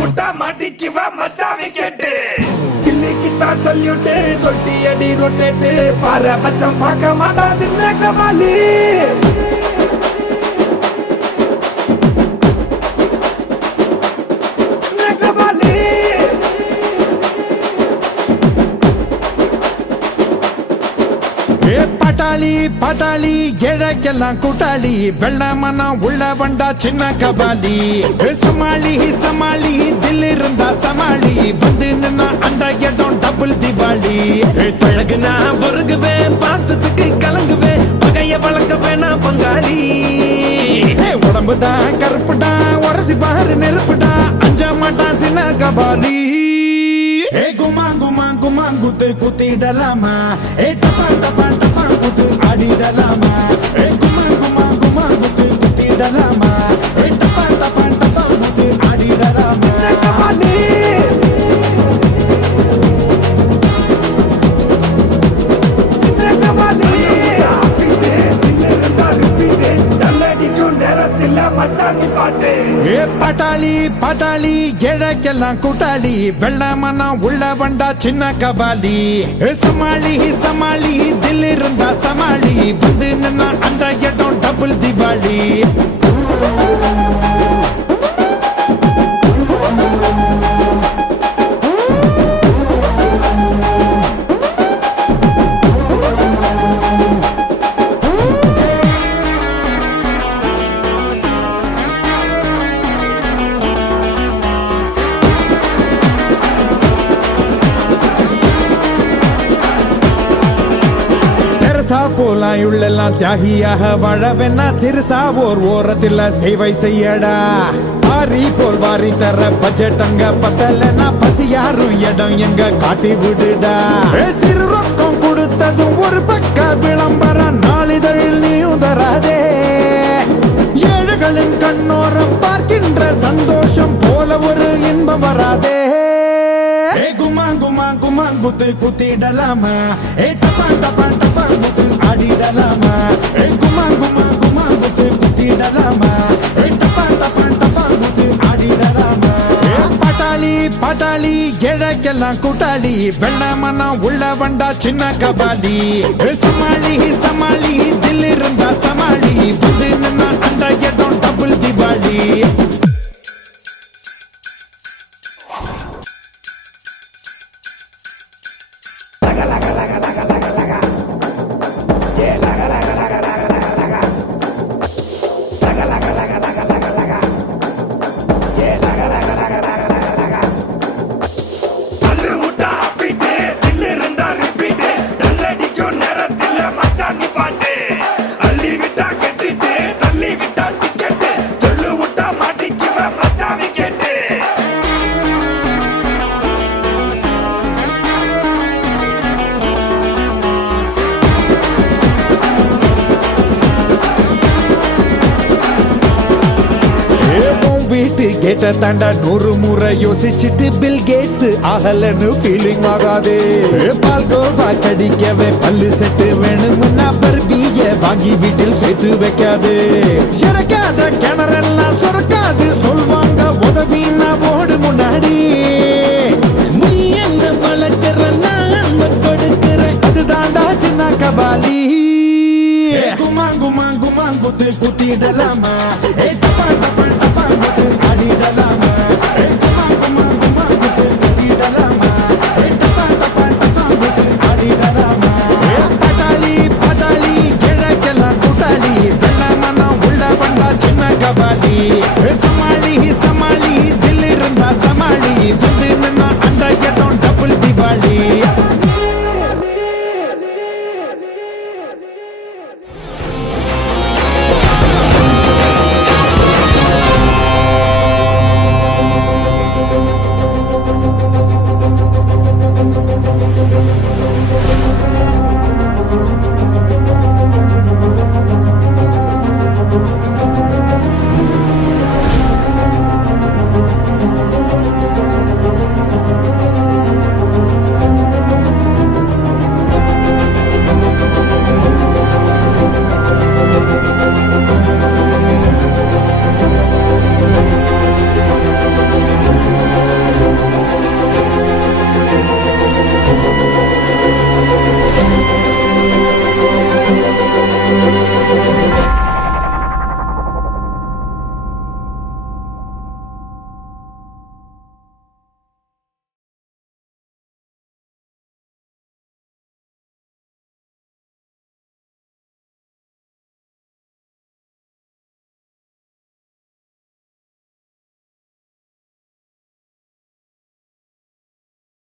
விட்டா மாட்டிக்குவா மச்சாவி கேட்டு கிள்ளிக்கித்தான் சொல்லிட்டு சொல்லிட்டு அடி ரொட்டேட்டு பாரு மச்சம் பார்க்க மாட்டா சின்ன கபாலி பட்டாளி பட்டாளி ஏழைக்கெல்லாம் கூட்டாளி வெள்ளமனா உள்ள வண்டா சின்ன கபாலி சமாளி சமாளி தில் இருந்தா சமாளி வந்து நின்னா அந்த இடம் டபுள் திவாலி பழகுனா பொறுகுவேன் பாசத்துக்கு கலங்குவேன் பகைய வளர்க்க வேணா பங்காளி உடம்புதான் கருப்புடா உரசி பாரு நெருப்புடா அஞ்ச மாட்டான் சின்ன கபாலி குமாங்குத்து குத்திடலாமா டப்பா டப்பா டப்பா குத்து ஆடிடலாமா குமாங்குத்து குத்திடலாமா டப்பா டப்பா டப்பா குத்து ஆடிடலாமா பட்டாளி பட்டாளி ஏழைக்கெல்லாம் கூட்டாளி வெள்ளமனா உள்ள வண்டா சின்ன கபாலி சமாளி சமாளி தில் இருந்தா சமாளி வந்து நின்னா அந்த இடம் டபுள் திவாலி போலாம் உள்ளெல்லாம் தியாகியாக வாழவென்னா சிறுசா ஓர் ஓரத்தில் சேவை செய்யடா ஆரி போல் வாரி தர பட்ஜெட் அங்க பத்தலன்னா பசி யாரும் இடம் எங்க காட்டி விடுடா சிறு ரொக்கம் கொடுத்ததும் ஒரு பக்க விளம்பரம் நாளிதழில் நீயும் தராதே ஏழைகளின் கண்ணோரம் பார்க்கின்ற சந்தோஷம் போல ஒரு இன்பம் வராதே குமாங்குத்து குத்திடலாமா டப்பா டப்பா டப்பா குத்து ஆடிடலாமா குமாங்குத்து குத்திடலாமா டப்பா டப்பா டப்பா குத்து ஆடிடலாமா பட்டாளி பட்டாளி ஏழைக்கெல்லாம் கூட்டாளி வெள்ளமனா உள்ள வண்டா சின்ன கபாலி சமாளி சமாளி தில் இருந்தா சமாளி வந்து நின்னா அந்த இடம் டபுள் திவாலி கேட்ட தாண்டா 100 முறை யோசிச்சுட்டு பில் கேட்ஸ் ஆகலன்னு ஃபீலிங் ஆகாதே பால்கோவா கடிக்கவே பல்லு செட்டு வேணும்னா பர்பிய வாங்கி வீட்டில் சேர்த்து வைக்காது சிறக்காத கிணறெல்லாம் சுரக்காது சொல்வாங்க உதவினா ஓடு முன்னாடி நீ என்ன வளர்க்கிற நான் கொடுக்கிறேன் அதுதாண்டா சின்ன கபாலி குமாங்குத்து குத்திடலாமா